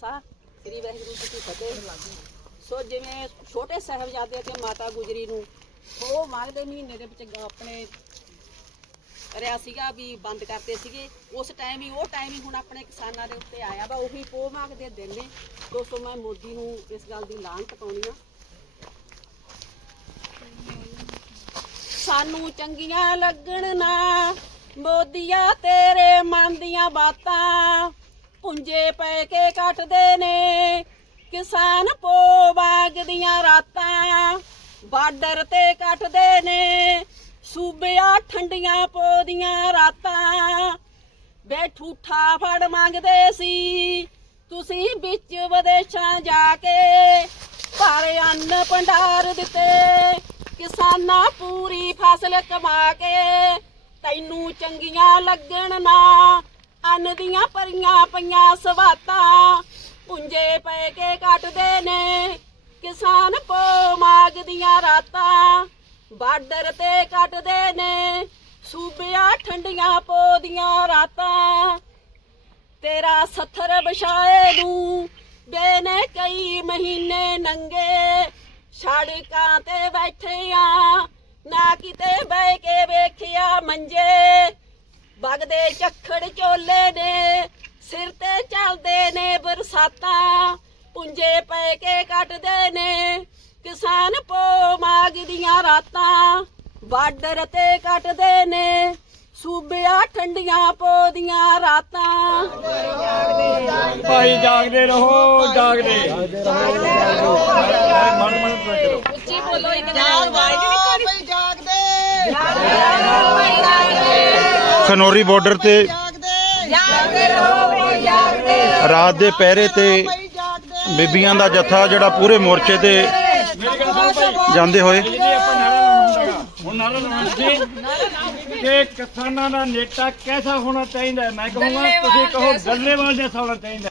ਖਾਲਸਾ ਸ੍ਰੀ ਵਾਹਿਗੁਰੂ ਜੀ ਕੀ ਫਤਿਹ। ਸੋ ਜਿਵੇਂ ਛੋਟੇ ਸਾਹਿਬਜ਼ਾਦੇ ਤੇ ਮਾਤਾ ਗੁਜਰੀ ਨੂੰ ਉਹ ਮਾਘ ਦੇ ਮਹੀਨੇ ਦੇ ਵਿੱਚ ਆਪਣੇ ਰਿਆ ਸੀਗਾ ਵੀ ਬੰਦ ਕਰਦੇ ਸੀਗੇ। ਉਸ ਟਾਈਮ ਹੀ, ਉਹ ਟਾਈਮ ਹੀ ਹੁਣ ਆਪਣੇ ਕਿਸਾਨਾਂ ਦੇ ਉੱਤੇ ਆਇਆ ਵਾ। ਉਹੀ ਪੋਹ ਮਾਘ ਦੇ ਦਿਨ ਨੇ। ਦੋਸਤੋ, ਮੈਂ ਮੋਦੀ ਨੂੰ ਇਸ ਗੱਲ ਦੀ ਲਾਹਨਤ ਪਾਉਣੀ ਆ। ਸਾਨੂੰ ਚੰਗੀਆਂ ਲੱਗਣ ਨਾ। ਮੋਦੀਆ ਤੇਰੇ ਮਨ ਦੀਆਂ ਬਾਤਾਂ। ਪੁੰਜੇ ਪੈ ਕੇ ਕੱਟਦੇ ਨੇ। ਕਿਸਾਨ ਪੋ ਬਾਗ ਦੀਆਂ ਰਾਤਾਂ ਬਾਰਡਰ ਤੇ ਕੱਟਦੇ ਨੇ। ਸੂਬਿਆ ਠੰਡੀਆਂ ਪੋਦੀਆਂ ਰਾਤਾਂ ਬੇ ਠੂਠਾ ਫੜ ਮੰਗਦੇ ਸੀ। ਤੁਸੀਂ ਵਿੱਚ ਵਿਦੇਸ਼ਾਂ ਜਾ ਕੇ ਭਾਰੇ ਅੰਨ ਭੰਡਾਰ ਦਿੱਤੇ। ਕਿਸਾਨਾਂ ਪੂਰੀ ਫਸਲ ਕਮਾ ਕੇ ਤੈਨੂੰ ਚੰਗੀਆਂ ਲੱਗਣ ਨਾ। ਅੰਨ ਦੀਆਂ ਪਰੀਆਂ ਪਈਆਂ ਸਵਾਤਾਂ ਪੁੰਜੇ ਪੈ ਕੇ ਕੱਟਦੇ ਨੇ। ਕਿਸਾਨ ਪੋ ਮਾਗਦੀਆਂ ਰਾਤਾਂ ਬਾਰਡਰ ਤੇ ਕੱਟਦੇ ਨੇ। ਸੂਬਿਆਂ ਠੰਡੀਆਂ ਪੋਦੀਆਂ ਰਾਤਾਂ ਤੇਰਾ ਸੱਥਰ ਵਿਛਾਏ ਨੂੰ ਬੇਨੇ ਕਈ ਮਹੀਨੇ ਨੰਗੇ। ਸੜਕਾਂ ਤੇ ਬੈਠੇ ਆ ਨਾ ਕਿਤੇ ਬਹਿ ਕੇ ਵੇਖਿਆ ਮੰਜੇ। ਵਗਦੇ ਝੱਖੜ ਚੋਲੇ ਨੇ ਸਿਰ ਤੇ ਚੱਲਦੇ ਨੇ ਬਰਸਾਤਾਂ ਪੁੰਜੇ ਪੈ ਕੇ ਕੱਟਦੇ ਨੇ ਕਿਸਾਨ ਪੋ ਮਾਗਦੀਆਂ ਰਾਤਾਂ ਬਾਰਡਰ ਤੇ ਕੱਟਦੇ ਨੇ ਸੂਬਿਆ ਠੰਡੀਆਂ ਪੋਦੀਆਂ ਰਾਤਾਂ। ਭਾਈ ਜਾਗਦੇ ਰਹੋ ਜਾਗਦੇ ਮਨ ਮਨ ਕਰੋ ਉੱਚੀ ਬੋਲੋ ਇੱਕ ਬਈ ਖਨੌਰੀ ਬਾਰਡਰ ਤੇ ਰਾਤ ਦੇ ਪਹਿਰੇ ਤੇ ਬੀਬੀਆਂ ਦਾ ਜੱਥਾ ਜਿਹੜਾ ਪੂਰੇ ਮੋਰਚੇ ਤੇ ਜਾਂਦੇ ਹੋਏ ਹੁਣ ਨਾਰਾ ਲਾਉਣਾ ਸੀ ਕਿ ਕਿਸਾਨਾਂ ਦਾ ਨੇਤਾ ਕੈਸਾ ਹੋਣਾ ਚਾਹੀਦਾ ਹੈ? ਮੈਂ ਕਹੂੰਗਾ ਤੁਸੀਂ ਕਹੋ ਗੱਲੇਵਾਲ ਜੈਸਾ ਹੋਣਾ ਚਾਹੀਦਾ।